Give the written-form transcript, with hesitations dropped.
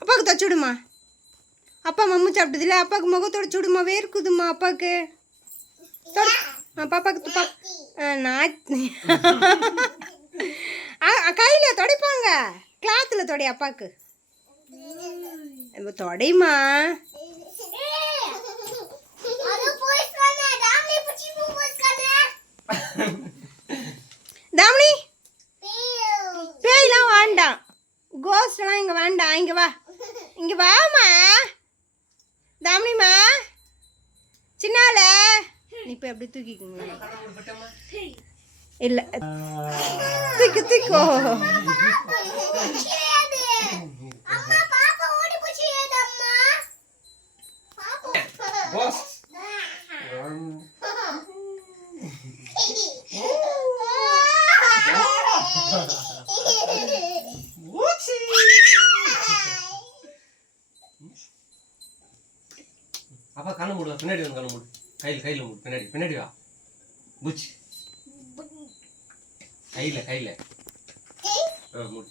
அப்பாவுக்கு தச்சுடுமா. அப்பா மம்மு சாப்பிட்டதில்ல. அப்பாவுக்கு முகத்தோட சுடுமா, வேர்க்குதுமா அப்பாவுக்கு. பாப்பாவுக்கு துப்பா நான் கையில் தொடைப்பாங்க. கிளாத்தில் தொடை அப்பாவுக்கு தொடைமா. தாமினி பேய்லாம் வேண்டாம், கோஸ்ட்லாம் இங்கே வேண்டாம். இங்கே வா, இங்கே வாமா தாமினிமா. சின்னால நீ இப்போ எப்படி தூக்கிக்குங்க? இல்லை தூக்கு தூக்கோ. அப்பா கண்ணு மூடு, பின்னாடி வந்து கண்ணு மூடு. கையில் மூடு, பின்னாடி பின்னாடி வா. பூச்சி கையில் மூடு.